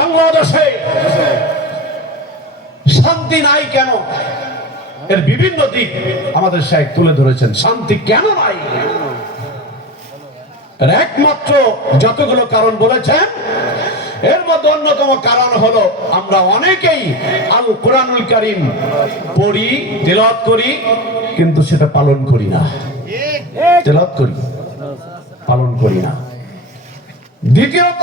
বাংলাদেশে শান্তি নাই কেন? এর বিভিন্ন দিক আমাদের শাইখ তুলে ধরেছেন। শান্তি কেন নাই, এর একমাত্র যতগুলো কারণ বলেছেন, এর মধ্যে অন্যতম কারণ হলো আমরা অনেকেই আল কোরআনুল কারীম পড়ি, তেলাওয়াত করি, কিন্তু সেটা পালন করি না। তেলাওয়াত করি, পালন করি না। দ্বিতীয়ত,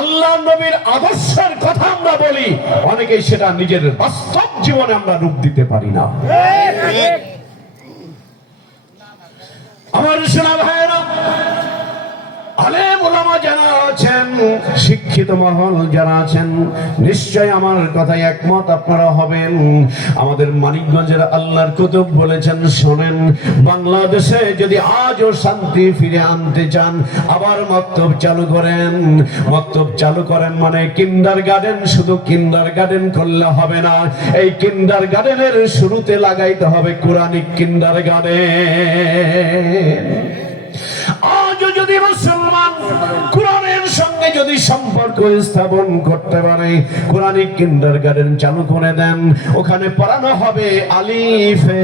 আল্লাহ নবীর আদর্শের কথা আমরা বলি, অনেকেই সেটা নিজের বাস্তব জীবনে আমরা রূপ দিতে পারি না। আমার সোনা ভাইয়েরা, আলেম ওলামা যারা আছেন, শিক্ষিত মহল যারা আছেন, নিশ্চয় আমার কথায় একমত আপনারা হবেন। আমাদের মানিকগঞ্জের আল্লাহর কুতুব বলেছেন, শোনেন, বাংলাদেশে যদি আজও শান্তি ফিরে আনতে চান, আবার মক্তব চালু করেন। মক্তব চালু করেন মানে কিন্ডার গার্ডেন, শুধু কিন্ডার গার্ডেন করলে হবে না, এই কিন্ডার গার্ডেনের শুরুতে লাগাইতে হবে কোরআনিক কিন্ডার গার্ডেন। আজও যদি মুসলমান কোরআনের সঙ্গে যদি সম্পর্ক স্থাপন করতে পারে, কোরআনিক কিন্ডারগার্টেন চালু করে দেন, ওখানে পড়ানো হবে আলিফে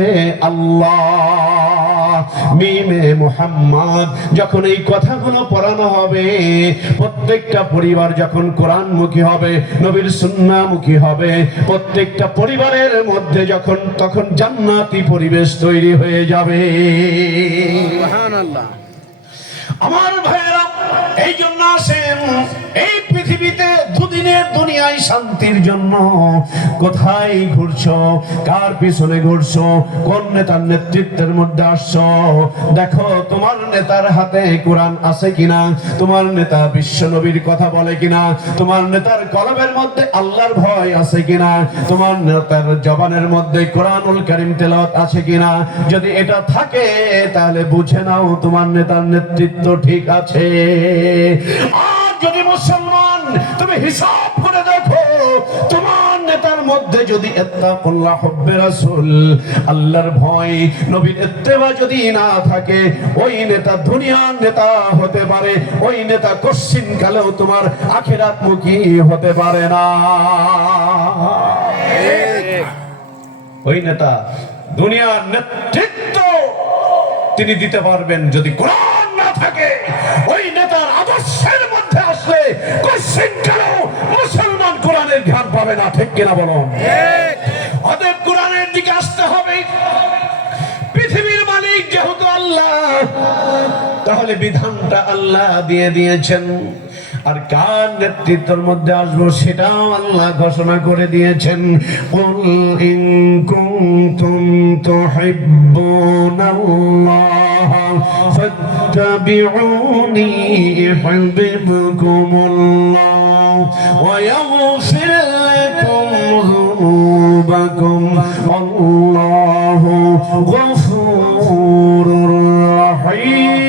আল্লাহ, মিমে মুহাম্মদ। যখন এই কথাগুলো পড়ানো হবে, প্রত্যেকটা পরিবার যখন কোরআনমুখী হবে, নবীর সুন্নাহমুখী হবে, প্রত্যেকটা পরিবারের মধ্যে যখন তখন জান্নাতি পরিবেশ তৈরি হয়ে যাবে। সুবহানাল্লাহ। আমার ভাইরা, এই জন্য আসেন, এই পৃথিবীতে দুদিনের দুনিয়ায় শান্তির জন্য কোথায় ঘুরছো, কার পিছনে ঘুরছো, কোন নেতার নেতৃত্বের মধ্যে আসছো, দেখো তোমার নেতার হাতে কোরআন আছে কিনা, তোমার নেতা বিশ্ব নবীর কথা বলে কিনা, তোমার নেতার কলবের মধ্যে আল্লাহর ভয় আছে কিনা, তোমার নেতার জবানের মধ্যে কোরআনুল কারীম তেলাওয়াত আছে কিনা। যদি এটা থাকে তাহলে বুঝে নাও তোমার নেতার নেতৃত্ব ঠিক আছে। আর যদি মুসলমান তুমি হিসাব করে দেখো, তোমার নেতার মধ্যে যদি ইত্তাকুল্লাহ হুব্বে রাসূল, আল্লাহর ভয়, নবীর ইত্তেবা যদি না থাকে, ওই নেতা দুনিয়ার নেতা হতে পারে, ওই নেতা কশিন কালেও তোমার আখিরাতমুখী হতে পারে না। ওই নেতা দুনিয়ার নেতৃত্ব তিনি দিতে পারবেন, যদি কোরআন না থাকে, ওই নেতার আদর্শের মধ্যে আসলে কশিন কালেও মুসলমান কোরআনের ধ্যান পাবে না। ঠিক কিনা বলুন? অতএব কোরআনের দিকে আসতে হবে। পৃথিবীর মালিক যেহেতু আল্লাহ, তাহলে বিধানটা আল্লাহ দিয়ে দিয়েছেন, আর কার নেতৃত্বের মধ্যে আসবো সেটাও আল্লাহ ঘোষণা করে দিয়েছেন। কুল ইন কুনতুম তুহিব্বুনাল্লাহ ফাত্তাবিউনি ইউহিব্বুকুমুল্লাহ ওয়া ইয়াগফির লাকুম যুনুবাকুম আল্লাহু গফুরুর রাহিম।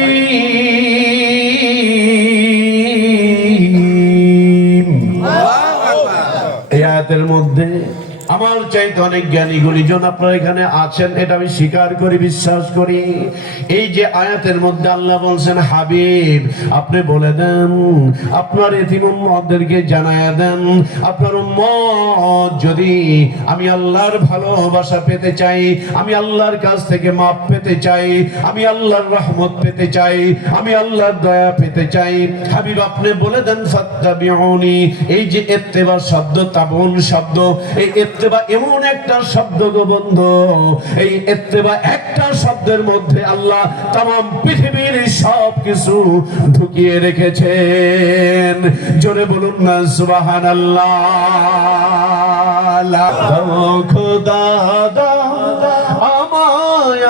আয়াতের মধ্যে আমার চাইতে অনেক জ্ঞানী গুণীজন আপনারা এখানে আছেন, এটা আমি স্বীকার করি, বিশ্বাস করি। এই যে আয়াতের মধ্যে আল্লাহ বলছেন, হাবিব আপনি বলে দেন, আপনার এতিম উম্মতদেরকে জানায়া দেন, আপনার উম্মত যদি আমি আল্লাহর ভালোবাসা পেতে চাই, আমি আল্লাহর কাছ থেকে মাপ পেতে চাই, আমি আল্লাহর রহমত পেতে চাই, আমি আল্লাহর দয়া পেতে চাই, হাবিব আপনি বলে দেন ফাত্তাবিউনি। এই যে ইত্তেবা শব্দ, তাবুন শব্দ, এই ইত্তেবা এমন একটা শব্দ গো বন্ধু, এই ইত্তেবা একটা শব্দের মধ্যে আল্লাহ তামাম পৃথিবীর সব কিছু ঢুকিয়ে রেখেছেন। জোরে বলুন না সুবহানাল্লাহ। খোদা আমায়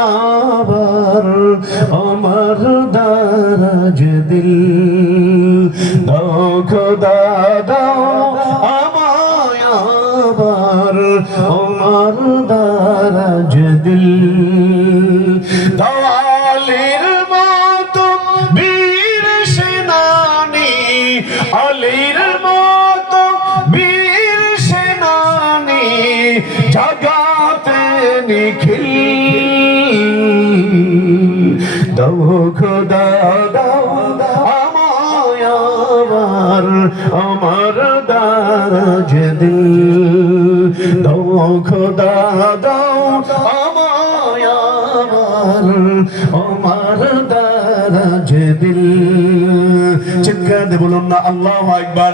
আবার আমার দারাজ দিল দাও, খোদা দাও আমায় আবার আমার দারাজ দিল। দওয়ালের মতো বীর সেনানি, আলীর মতো বীর সেনানি, জাগাতে নিখিল দাও, খোদা দাও আমায় আবার আমার দারাজ দিল দাও খোদা দাও আমায় আমার দারাজ দিল। চিৎকার দিয়ে বলুন না আল্লাহু আকবার।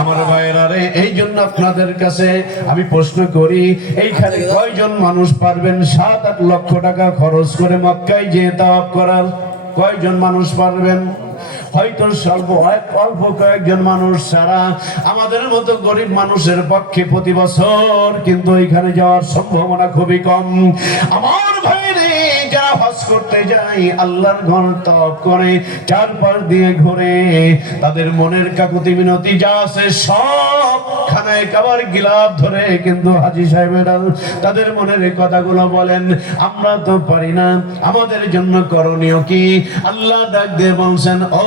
আমার ভাইয়েরা রে, এই জন্য আপনাদের কাছে আমি প্রশ্ন করি, এইখানে কয়জন মানুষ পারবেন 7-8 লক্ষ টাকা খরচ করে মক্কায় যেয়ে তাওয়াফ করার? কয়জন মানুষ পারবেন? হয়তো অল্প কয়েকজন মানুষ ছাড়া আমাদের মতো গরিব মানুষের পক্ষে প্রতি বছর কিন্তু এখানে যাওয়ার সম্ভাবনা খুবই কম। আমার ভাইরে, যারা হজ করতে যায়, আল্লাহর ঘর তওয়াফ করে, চারপাশ দিয়ে ঘুরে, তাদের মনের কাকুতি মিনতি যা আছে সব খানায় কাবার গিলাফ ধরে কিন্তু হাজী সাহেবেরা তাদের মনের কথাগুলো বলেন। আমরা তো পারি না, আমাদের জন্য করণীয় কি? আল্লাহ ডাক দিয়ে বলছেন, ও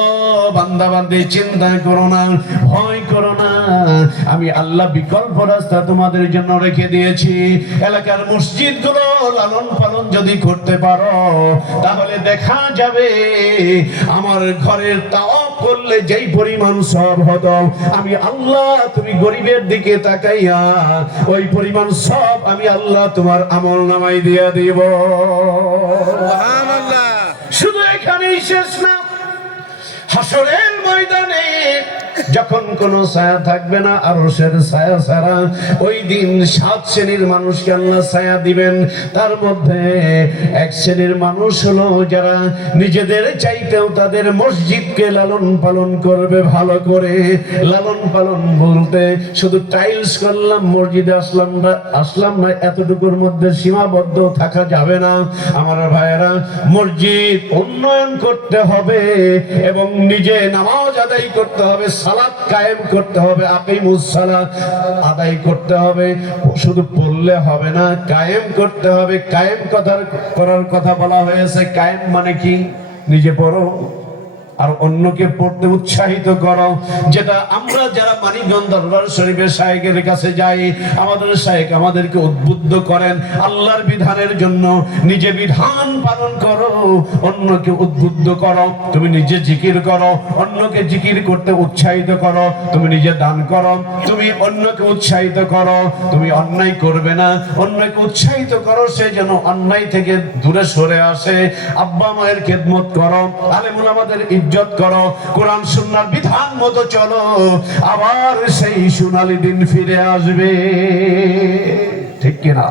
বান্দা বান্দি, চিন্তা করো না, ভয় করো না, আমি আল্লাহ বিকল্প রাস্তা তোমাদের জন্য রেখে দিয়েছি। এলাকার মসজিদগুলো লালন পালন যদি করতে পারো, তাহলে দেখা যাবে আমার ঘরের তাওয়াফ করলে যেই পরিমাণ সওয়াব হতো, আমি আল্লাহ, তুমি গরিবের দিকে তাকাইয়া ওই পরিমাণ সওয়াব আমি আল্লাহ তোমার আমল নামায় দিয়ে দিব। সুবহানাল্লাহ। শুধু এখানেই শেষ না, হাসরের ময়দানে যখন কোনো ছায়া থাকবে না, আরশের ছায়া ছাড়া, ওই দিন 7 শ্রেণীর মানুষকে আল্লাহ ছায়া দিবেন। তার মধ্যে এক শ্রেণীর মানুষ হলো যারা নিজেদের চাইতেও তাদের মসজিদকে লালন পালন করবে ভালো করে। লালন পালন বলতে শুধু টাইলস করলাম, মসজিদে আসলাম না এতটুকুর মধ্যে সীমাবদ্ধ থাকা যাবে না। আমার ভাইয়েরা, মসজিদ উন্নয়ন করতে হবে এবং নিজে নামাজ আদায় করতে হবে, সালাত কায়েম করতে হবে, আকিমুস সালাত আদায় করতে হবে। শুধু পড়লে হবে না, কায়েম করতে হবে। কায়েম করার কথা বলা হয়েছে। কায়েম মানে কি? নিজে পড়ো আর অন্যকে পড়তে উৎসাহিত করো। যেটা আমরা যারা মানিকগঞ্জ দরবার শরীফের শায়েখের কাছে যাই, আমাদের শায়েখ আমাদেরকে উদ্বুদ্ধ করেন আল্লাহর বিধানের জন্য। নিজে বিধান পালন করো, অন্যকে উদ্বুদ্ধ করো। তুমি নিজে জিকির করো, অন্যকে জিকির করতে উৎসাহিত করো। তুমি নিজে দান করো, তুমি অন্যকে উৎসাহিত করো। তুমি অন্যায় করবে না, অন্যকে উৎসাহিত করো, সে যেন অন্যায় থেকে দূরে সরে আসে। আব্বা মায়ের খেদমত করো, আলেম ওলামাদের ইজ্জত করো, কোরআন সুন্নাহর বিধান মতো চলো, আবার সেই সোনালী দিন ফিরে আসবে। ঠিক কিনা?